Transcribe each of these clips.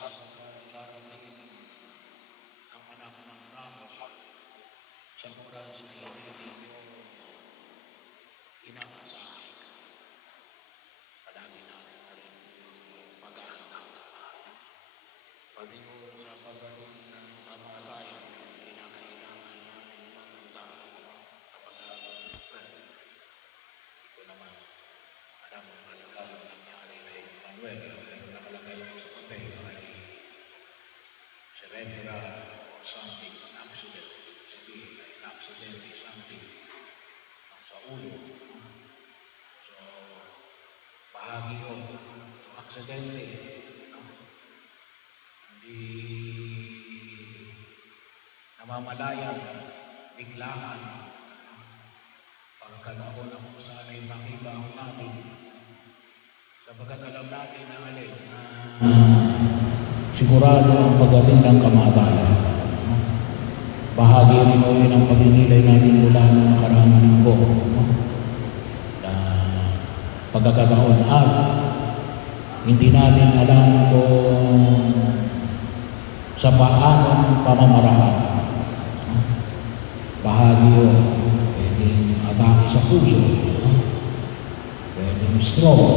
sapagkat darating ang anak ng tao sa oras na hindi ninyo inaasahan. Palagi natin na rin yung paghahanda. Pati yung sa pagaling ng kamatayan, kinakailangan natin maghanda kapag ito naman alam mo talagang nangyari kay Manuel, pero nakalagay mo sa papel ay cerebral or something, accident. Sabihin ay accident is something sa ulo. So, bahagi yun. So, aksidente, hindi namamalayan, biglaan, pagkataon na kung saan ay makita ako natin, sapagkat alam natin na alin na sigurado ang pagdating ng kamatayan. Bahagi rin o yun ang pagninilay natin mula ng nakaraang linggo na pagkakataon at hindi natin alam kung sa paanong pamamaraan. Bahagi yun, pwedeng atake sa puso, pwedeng stroke,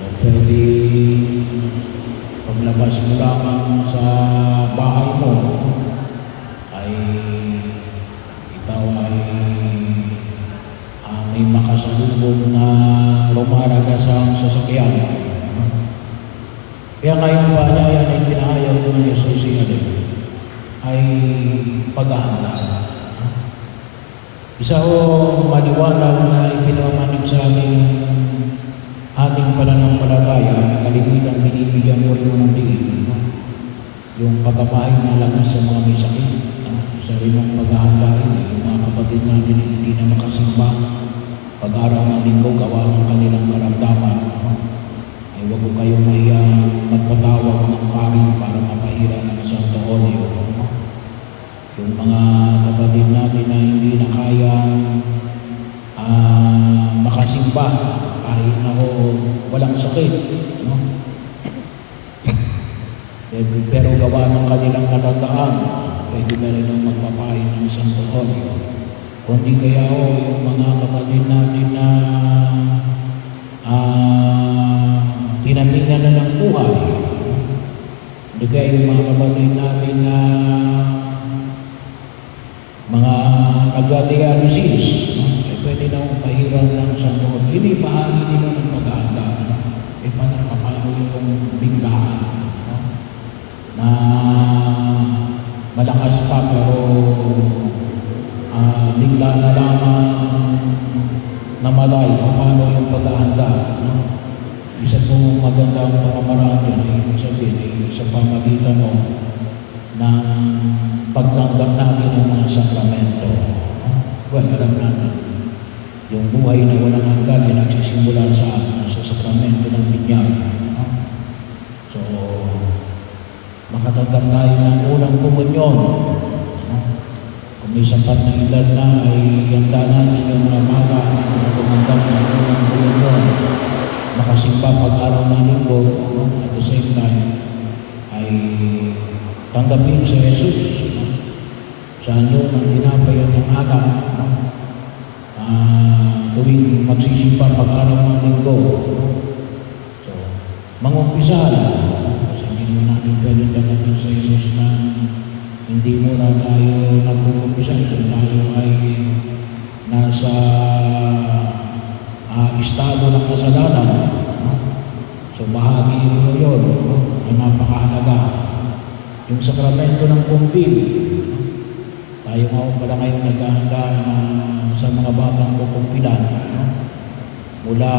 o pwedeng paglabas mo lamang sa bahay mo ay ikaw ay may makasalubong na rumaragasang sasakyan. Kaya ngayon pa niya yan ay pinahayag ko ng Jesus ay paghahanda. Isa o maliwanag na ipinamanig sa ating pananampalataya, kalimitan binibigyan mo rin mo ng diin. Yung pagkapahid na lakas sa mga may sakit, isa rin ang paghahandain, yung mga kapatid natin hindi na makasimba, pag-araw ng linggo, gawa ng kanilang karamdaman, ay huwag ko kayong mahiya magpatawag ng parin para mapahira ng Santo Oleo. Yung mga kapatid natin na hindi na kaya makasimba kahit na walang sakit, pero gawa ng kanilang katandaan, pwede na rin ang magpapahin ng Santo Oleo. Kundi kaya yung mga kapatid natin na tinamingan na ng buhay, hindi kaya yung mga kapatid natin na mga nag-dialysis, ay pwede na akong pahiram ng Santo Oleo. Hindi bahagi nila ng paghahanda. Paano yung biglaan na malakas pa pero bigla na lamang namalay. Paano yung paghahanda? Isa pong magandang pamamaraan yan ay ibig sabihin ay sa pamagitan mo ng pagtanggap natin ng mga sakramento. Well, alam natin, yung buhay na walang hanggan ay nagsisimula sa sakramento ng binyag. So, makatanggap tayo ng unang komunyon. Kung may sapat na edad na ay handa natin yung mga bata na tumanggap ng unang komunyon. Makasimba pag-araw ng linggo, at the same time ay tanggapin si Jesus sa anyo ng tinapay at ng alak tuwing magsisimba pag-araw ng linggo. So, mangumpisal kasi hindi naman natin pwede tanggapin sa Jesus na hindi muna tayo nag-umpisal kung tayo ay nasa estado ng kasalanan. So bahagi mo yun ay napakahalaga. Yung sakramento ng kumpil, tayo nga pala ngayon naghahanda sa mga batang kukumpilan mula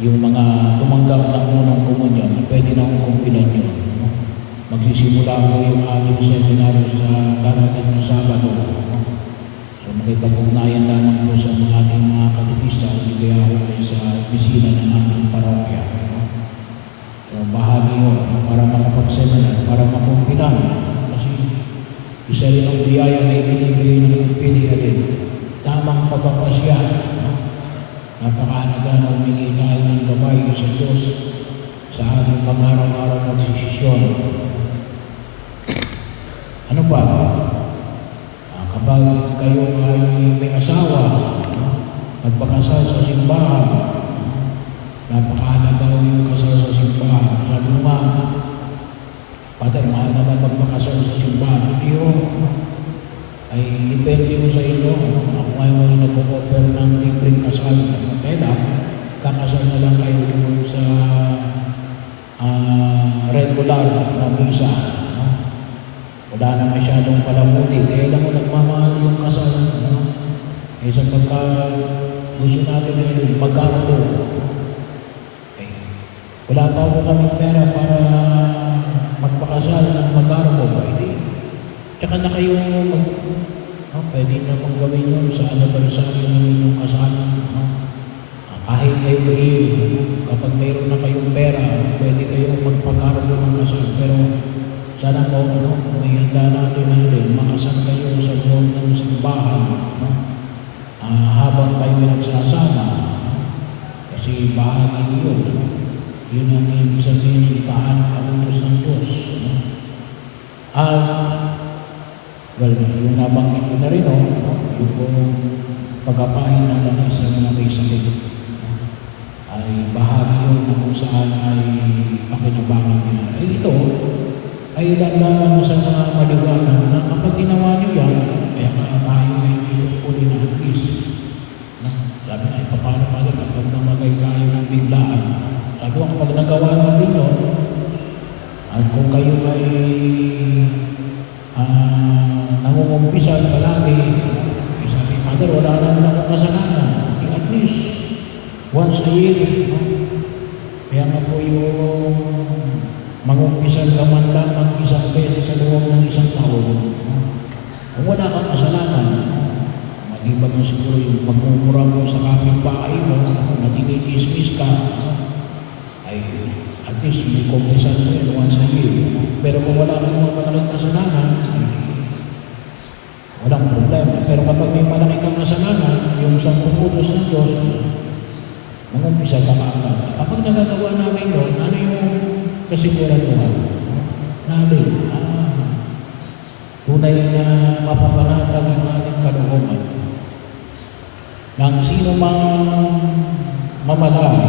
yung mga tumanggap ng unang komunyon, pwede na akong kumpilan yun. Magsisimula po yung ating seminar sa darating na Sabado. So makipag-ugnayan lamang po sa ating mga katekista, hindi kaya ako ay sa opisina ng ating parokya. So bahagi yun para makapag-seminar, para makumpilan. Kasi isa rin ang biyaya na ibinibigay ng kumpilia din. Tamang pagpapasya sa ating pang-araw-araw na desisyon. Ano pa? Kapag kayo ay may asawa, nagpakasal sa simbahan, napakahalaga ko yung kasal sa simbahan. Sabi mo nga, Father, mahal naman magpakasal sa simbahan. Hindi ho. Ay depende ko sa inyo. Ako ngayon ay nag-offer ng libreng kasal. Kaya kakasal na lang kayo doon sa regular na misa. Wala na masyadong palamuti. Kaya lang mo nagmamahal yung kasal. Sapagka gusto natin ngayon mag-arbo. Wala pa ako kaming pera para magpakasal ng mag-arbo. Tsaka na kayo pwede namang gawin yun sa anibersaryo ng inyong kasal. Kahit every year, kapag mayroon na kayong pera, pwede kayong magpag-arbo ng kasal. Pero sana po, may handa natin na rin, makasal kayo sa loob ng simbahan habang kayo nagsasama. Kasi bahagi yun. Yun ang ibig sabihin ng ikahanap ang utos ng Diyos. Yung nabanggit ko na rin, yung pagkapahin ng langis sa mga may sakit, ay bahagi yun na kung saan ay pakinabangan nila. Ito ay lamang sa mga maliwanag na kapag ginawa nyo yan, kaya tayo ay tinutuli na at least. Sabi nga, paano pala kapag namagay tayo ng biglaan? Sabi nga, kapag nagawa natin yun, at kung kayo ay nangungumpisan palagi, sabi, Father, wala naman akong kasalanan. At least, once a year, kaya nga po yung mangumpisan ka man lang isang beses sa loob ng isang taon. Kung wala kang kasalanan, maliban na siguro yung pagmumura mo sa kapitbahay mo, na tinikismis ka, ay at least may kumpisan mo yun once a year. Pero kung wala kang mga malaking kasalanan, walang problema. Pero kapag may malaki kang kasalanan, yung 10 utos ng Diyos, mangumpisa ka kaagad. Kapag nagagawa namin yun, ano yung kasiguraduhan? Namin, tunay na mapapanatag yung ating kalooban. Nang sino mang mamalay,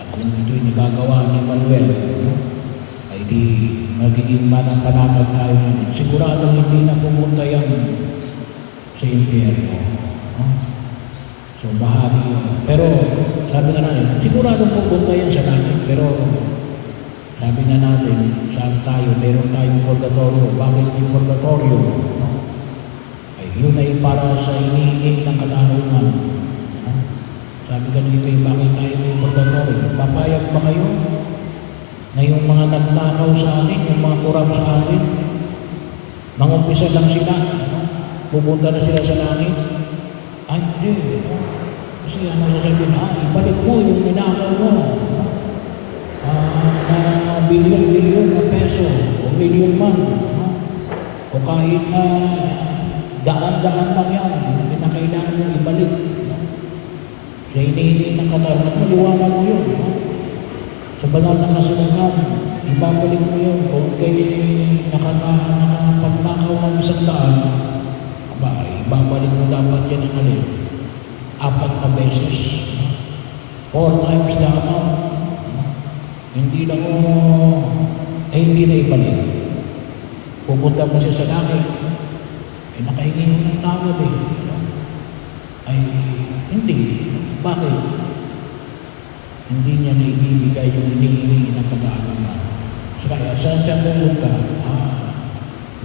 at kung ito'y nagagawa ni Manuel, ay di magiging manapanatag tayo namin. Siguradong hindi na pumunta yan sa impyerno. So, bahagi yun. Pero, sabi nga natin, siguradong pupunta yan sa natin. Pero, sabi nga natin, saan tayo? Meron tayong purgatorio. Bakit yung purgatorio? Ay, yun ay para sa hinihingi ng katarungan. Sabi ka nito, bakit tayo may purgatorio? Papayag ba kayo na yung mga nagnakaw sa atin, yung mga kurap sa atin, nangumpisa lang sila, pupunta na sila sa langit? Ay, hindi. Kasi ano sasabihin, ibalik mo yung ninakaw mo. Na bilyon-bilyon na peso, o milyon man, o kahit na daan-daan lang yan, hindi na kailangan mo ibalik. Sa hinihingi ng katarungan, maliwanag mo yun. Sa banal na kasulatan, ibabalik mo yun. Kung kayo nakapagnakaw ng 100, ibabalik mo dapat yan ang alin. 4 na beses. 4 times the amount. Hindi lang hindi na ibalik. Pupunta mo siya sa langit. Nakahingi mo ng tawad Ay, hindi. Bakit? Hindi niya na ibibigay yung hinihingi ng katarungan. So, kaya saan siya pupunta?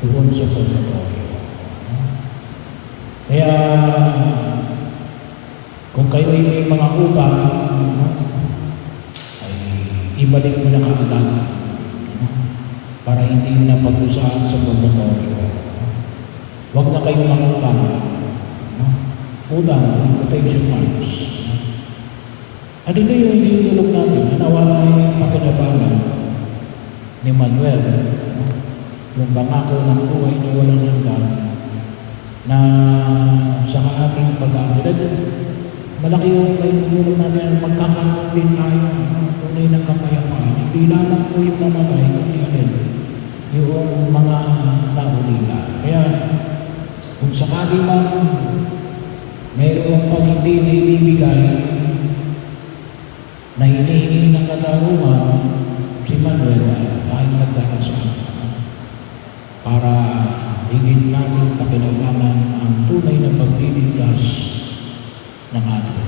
Doon sa purgatorio. Kaya, kung kayo ay may mga utang, ay ibalik mo na kaagad para hindi na pag-usahan sa purgatorio. Huwag na kayong mangutang. Utang, quotation marks. At ito yung hinulog natin, nawa ay pakinabangan ni Manuel, yung bangako ng buhay na walang hanggan, na sa ating pag-aaral. Malaki yung may hinulog natin, magkakaroon din tayo. Tunay tunay ng kapayapaan, hindi lamang po yung namatay, kundi alin, yung mga naulila. Kaya, kung sakali man mayroong pang hindi naibibigay na hinihingi ng katarungan, si Manuel, tayong nagdarasal para higit natin pakilabanan ang tunay na pagliligtas ng ating